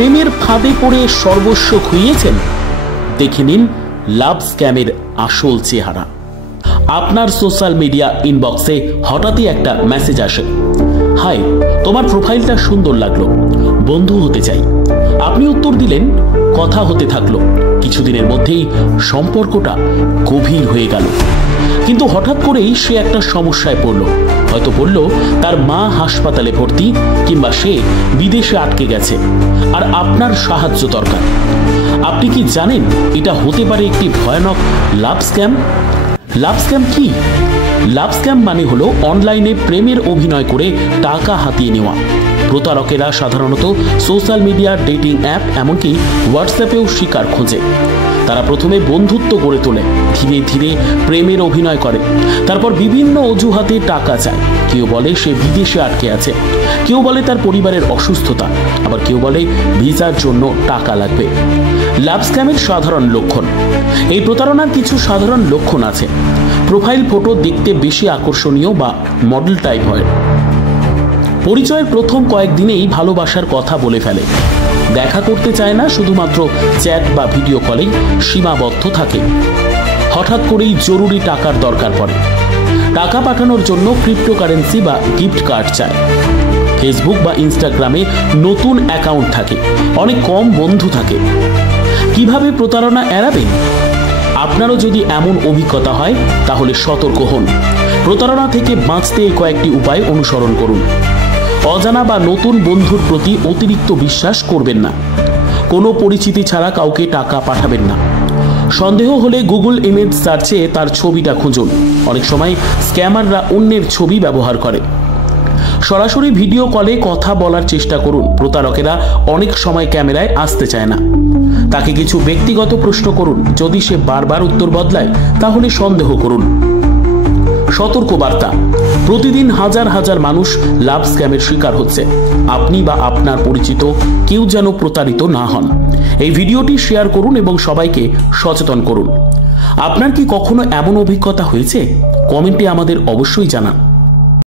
প্রেমের ফাঁদে পড়ে সর্বস্ব খুইয়েছেন? দেখে নিন লাভ স্ক্যামের আসল চেহারা। আপনার সোশ্যাল মিডিয়া ইনবক্সে হঠাৎই একটা মেসেজ আসে, হাই, তোমার প্রোফাইলটা সুন্দর লাগলো, বন্ধু হতে চাই। আপনি উত্তর দিলেন, কথা হতে থাকলো। কিছুদিনের মধ্যেই সম্পর্কটা গভীর হয়ে গেল। কিন্তু হঠাৎ করেই সে একটা সমস্যায় পড়ল। হয়তো বলল তার মা হাসপাতালে ভর্তি, কিংবা সে বিদেশে আটকে গেছে আর আপনার সাহায্য দরকার। আপনি কি জানেন এটা হতে পারে একটি ভয়ানক লাভ স্ক্যাম? লাভ স্ক্যাম কি? লাভ স্ক্যাম মানে হলো অনলাইনে প্রেমের অভিনয় করে টাকা হাতিয়ে নেওয়া। প্রতারকেরা সাধারণত সোশ্যাল মিডিয়া, ডেটিং অ্যাপ, এমনকি হোয়াটসঅ্যাপেও শিকার খোঁজে। তারা প্রথমে বন্ধুত্ব গড়ে তোলে, ধীরে ধীরে প্রেমের অভিনয় করে, তারপর বিভিন্ন অজুহাতে টাকা চায়। কেউ বলে সে বিদেশে আটকে আছে, কেউ বলে তার পরিবারের অসুস্থতা, আবার কেউ বলে ভিসার জন্য টাকা লাগবে। লাভ স্ক্যামের সাধারণ লক্ষণ। এই প্রতারণার কিছু সাধারণ লক্ষণ আছে। প্রোফাইল ফটো দেখতে বেশি আকর্ষণীয় বা মডেল টাইপ হয়। পরিচয়ের প্রথম কয়েকদিনেই ভালোবাসার কথা বলে ফেলে। দেখা করতে চায় না, শুধুমাত্র চ্যাট বা ভিডিও কলেই সীমাবদ্ধ থাকে। হঠাৎ করেই জরুরি টাকার দরকার পড়ে। টাকা পাঠানোর জন্য ক্রিপ্টোকারেন্সি বা গিফট কার্ড চায়। ফেসবুক বা ইনস্টাগ্রামে নতুন অ্যাকাউন্ট থাকে, অনেক কম বন্ধু থাকে। কিভাবে প্রতারণা এড়াবেন? আপনারও যদি এমন অভিজ্ঞতা হয় তাহলে সতর্ক হন। প্রতারণা থেকে বাঁচতে কয়েকটি উপায় অনুসরণ করুন। অজানা বা নতুন বন্ধুর প্রতি অতিরিক্ত বিশ্বাস করবেন না। কোনো পরিচিতি ছাড়া কাউকে টাকা পাঠাবেন না। সন্দেহ হলে গুগল ইমেজ সার্চে তার ছবিটা খুঁজুন। অনেক সময় স্ক্যামাররা অন্যের ছবি ব্যবহার করে। সরাসরি ভিডিও কলে কথা বলার চেষ্টা করুন। প্রতারকেরা অনেক সময় ক্যামেরায় আসতে চায় না। তাকে কিছু ব্যক্তিগত প্রশ্ন করুন। যদি সে বারবার উত্তর বদলায় তাহলে সন্দেহ করুন। সতর্কবার্তা: প্রতিদিন হাজার হাজার মানুষ লাভ স্ক্যামের শিকার হচ্ছে। আপনি বা আপনার পরিচিত কেউ যেন প্রতারিত না হন। এই ভিডিওটি শেয়ার করুন এবং সবাইকে সচেতন করুন। আপনার কি কখনো এমন অভিজ্ঞতা হয়েছে? কমেন্টে আমাদের অবশ্যই জানান।